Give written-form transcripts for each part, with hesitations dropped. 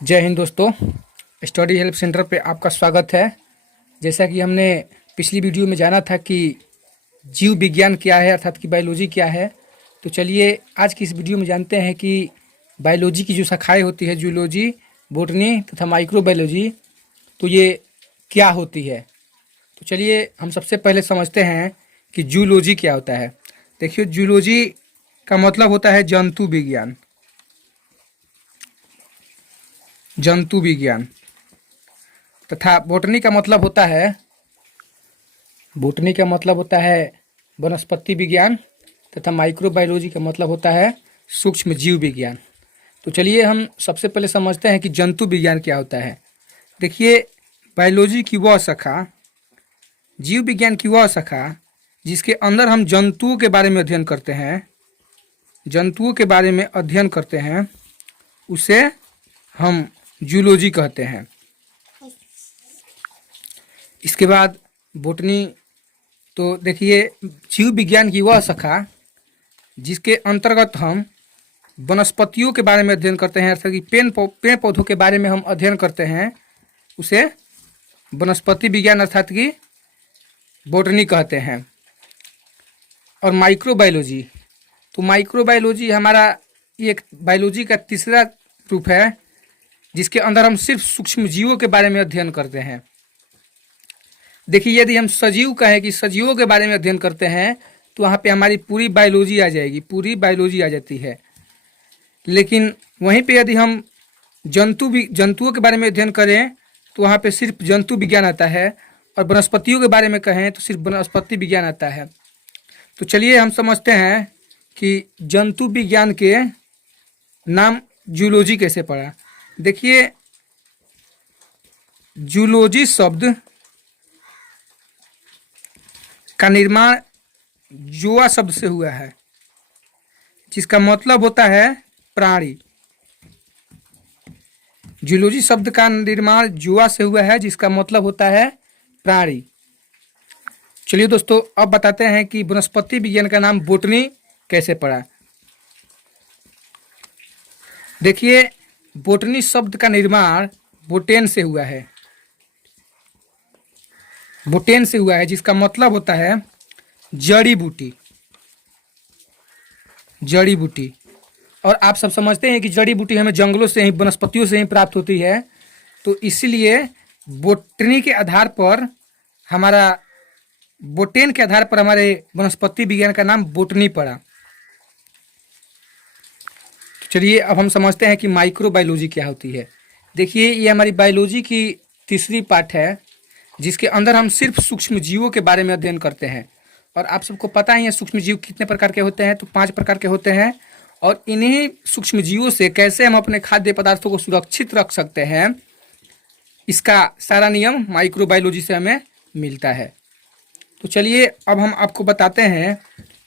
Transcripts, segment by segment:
जय हिंद दोस्तों। Study help centre पे आपका स्वागत है। जैसा कि हमने पिछली वीडियो में जाना था कि जीव विज्ञान क्या है अर्थात कि बायोलॉजी क्या है, तो चलिए आज की इस वीडियो में जानते हैं कि बायोलॉजी की जो शाखाएं होती है, जूलॉजी, बॉटनी तथा माइक्रोबायोलॉजी, तो ये क्या होती है। तो चलिए हम सबसे पहले समझते हैं कि जूलॉजी क्या होता है। देखिए, जूलॉजी का मतलब होता है जंतु विज्ञान। जंतु विज्ञान तथा बोटनी का मतलब होता है वनस्पति विज्ञान तथा माइक्रोबायोलॉजी का मतलब होता है सूक्ष्म जीव विज्ञान। तो चलिए हम सबसे पहले समझते हैं कि जंतु विज्ञान क्या होता है। देखिए, बायोलॉजी की वह शाखा, जीव विज्ञान की वह शाखा जिसके अंदर हम जंतुओं के बारे में अध्ययन करते हैं, उसे हम जूलॉजी कहते हैं। इसके बाद बोटनी, तो देखिए जीव विज्ञान की वह शाखा जिसके अंतर्गत हम वनस्पतियों के बारे में अध्ययन करते हैं, अर्थात कि पेड़ पौधों के बारे में हम अध्ययन करते हैं, उसे वनस्पति विज्ञान अर्थात कि बोटनी कहते हैं। और माइक्रोबायोलॉजी, तो माइक्रोबायोलॉजी हमारा एक बायोलॉजी का तीसरा रूप है जिसके अंदर हम सिर्फ सूक्ष्म जीवों के बारे में अध्ययन करते हैं। देखिए, यदि हम सजीव कहें कि सजीवों के बारे में अध्ययन करते हैं तो वहाँ पे हमारी पूरी बायोलॉजी आ जाएगी, पूरी बायोलॉजी आ जाती है। लेकिन वहीं पे यदि हम जंतुओं के बारे में अध्ययन करें तो वहाँ पे सिर्फ जंतु विज्ञान आता है, और वनस्पतियों के बारे में कहें तो सिर्फ वनस्पति विज्ञान आता है। तो चलिए हम समझते हैं कि जंतु विज्ञान के नाम जूलॉजी कैसे पड़ा। देखिए, जूलॉजी शब्द का निर्माण जोआ शब्द से हुआ है जिसका मतलब होता है प्राणी। जूलॉजी शब्द का निर्माण जोआ से हुआ है जिसका मतलब होता है प्राणी। चलिए दोस्तों, अब बताते हैं कि वनस्पति विज्ञान का नाम बोटनी कैसे पड़ा। देखिए, बोटनी शब्द का निर्माण बोटेन से हुआ है, जिसका मतलब होता है जड़ी बूटी। जड़ी बूटी, और आप सब समझते हैं कि जड़ी बूटी हमें जंगलों से ही, वनस्पतियों से ही प्राप्त होती है। तो इसीलिए बोटनी के आधार पर बोटेन के आधार पर हमारे वनस्पति विज्ञान का नाम बोटनी पड़ा। चलिए अब हम समझते हैं कि माइक्रोबायोलॉजी क्या होती है। देखिए, ये हमारी बायोलॉजी की तीसरी पार्ट है जिसके अंदर हम सिर्फ सूक्ष्म जीवों के बारे में अध्ययन करते हैं। और आप सबको पता ही है सूक्ष्म जीव कितने प्रकार के होते हैं, तो 5 प्रकार के होते हैं। और इन्हीं सूक्ष्म जीवों से कैसे हम अपने खाद्य पदार्थों को सुरक्षित रख सकते हैं, इसका सारा नियम माइक्रोबायोलॉजी से हमें मिलता है। तो चलिए अब हम आपको बताते हैं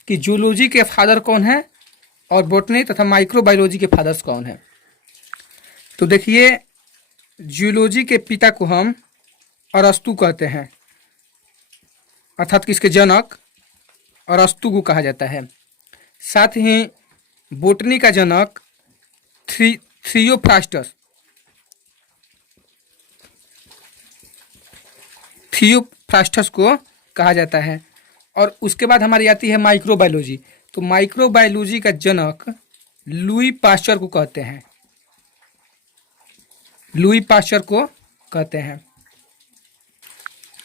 कि जूलॉजी के फादर कौन है और बोटनी तथा माइक्रोबायोलॉजी के फादर्स कौन है। तो देखिए, जूलॉजी के पिता को हम अरस्तु कहते हैं, अर्थात कि इसके जनक अरस्तु को कहा जाता है। साथ ही बोटनी का जनक थियोफ्रास्टस को कहा जाता है। और उसके बाद हमारी आती है माइक्रोबायोलॉजी। तो माइक्रोबायोलॉजी का जनक लुई पास्चर को कहते हैं।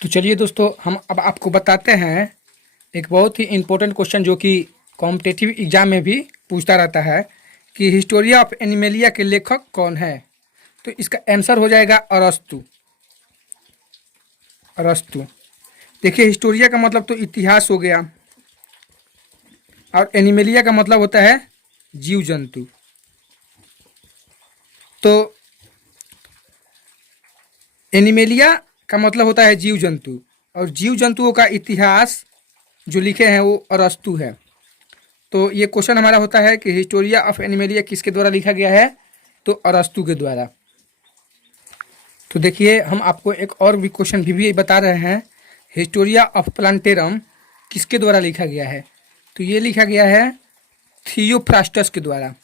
तो चलिए दोस्तों, हम अब आपको बताते हैं एक बहुत ही इम्पोर्टेंट क्वेश्चन जो कि कॉम्पिटिटिव एग्जाम में भी पूछता रहता है कि हिस्टोरिया ऑफ एनिमेलिया के लेखक कौन है। तो इसका आंसर हो जाएगा अरस्तु। देखिए, हिस्टोरिया का मतलब तो इतिहास हो गया, और एनिमेलिया का मतलब होता है जीव जंतु। तो एनिमेलिया का मतलब होता है जीव जंतु, और जीव जंतुओं का इतिहास जो लिखे हैं वो अरस्तु है। तो ये क्वेश्चन हमारा होता है कि हिस्टोरिया ऑफ एनिमेलिया किसके द्वारा लिखा गया है, तो अरस्तु के द्वारा। तो देखिए, हम आपको एक और भी क्वेश्चन भी बता रहे हैं, हिस्टोरिया ऑफ प्लांटेरम किसके द्वारा लिखा गया है। तो ये लिखा गया है थियोफ्रास्टस के द्वारा।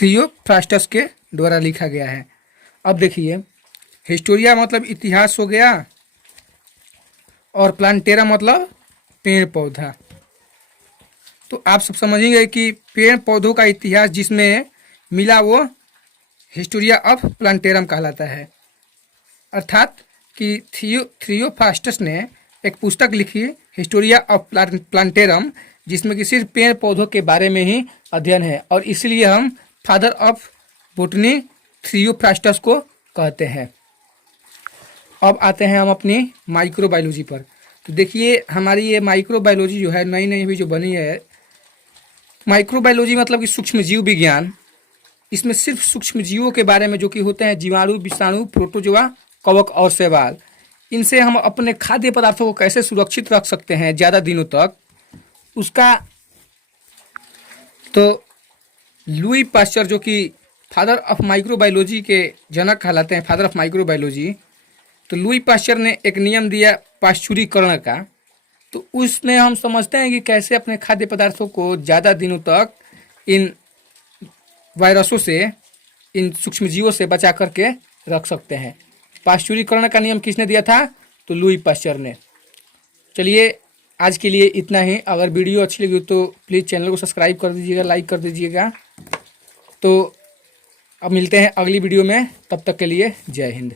थियोफ्रास्टस के द्वारा लिखा गया है। अब देखिए, हिस्टोरिया मतलब इतिहास हो गया, और प्लांटेरा मतलब पेड़ पौधा। तो आप सब समझेंगे कि पेड़ पौधों का इतिहास जिसमें मिला वो हिस्टोरिया ऑफ प्लांटेरम कहलाता है। अर्थात कि थियोफ्रास्टस ने एक पुस्तक लिखी, हिस्टोरिया ऑफ प्लांटेरम, जिसमें कि सिर्फ पेड़ पौधों के बारे में ही अध्ययन है, और इसलिए हम फादर ऑफ बोटनी थियोफ्रास्टस को कहते हैं। अब आते हैं हम अपनी माइक्रोबायोलॉजी पर। तो देखिए, हमारी ये माइक्रोबायोलॉजी जो है नई नई भी जो बनी है, माइक्रोबायोलॉजी मतलब कि सूक्ष्म जीव विज्ञान। इसमें सिर्फ सूक्ष्म जीवों के बारे में जो कि होते हैं जीवाणु, विषाणु, प्रोटोजोआ, कवक और शैवाल, इनसे हम अपने खाद्य पदार्थों को कैसे सुरक्षित रख सकते हैं ज़्यादा दिनों तक, उसका तो लुई पास्चर, जो कि फादर ऑफ माइक्रोबायोलॉजी के जनक कहलाते हैं, फादर ऑफ माइक्रोबायोलॉजी, तो लुई पास्चर ने एक नियम दिया पाश्चुरीकरण का। तो उसमें हम समझते हैं कि कैसे अपने खाद्य पदार्थों को ज़्यादा दिनों तक इन वायरसों से, इन सूक्ष्मजीवों से बचा करके रख सकते हैं। पाश्चुरीकरण का नियम किसने दिया था? तो लुई पास्चर ने। चलिए, आज के लिए इतना ही। अगर वीडियो अच्छी लगी तो प्लीज़ चैनल को सब्सक्राइब कर दीजिएगा, लाइक कर दीजिएगा। तो अब मिलते हैं अगली वीडियो में, तब तक के लिए जय हिंद।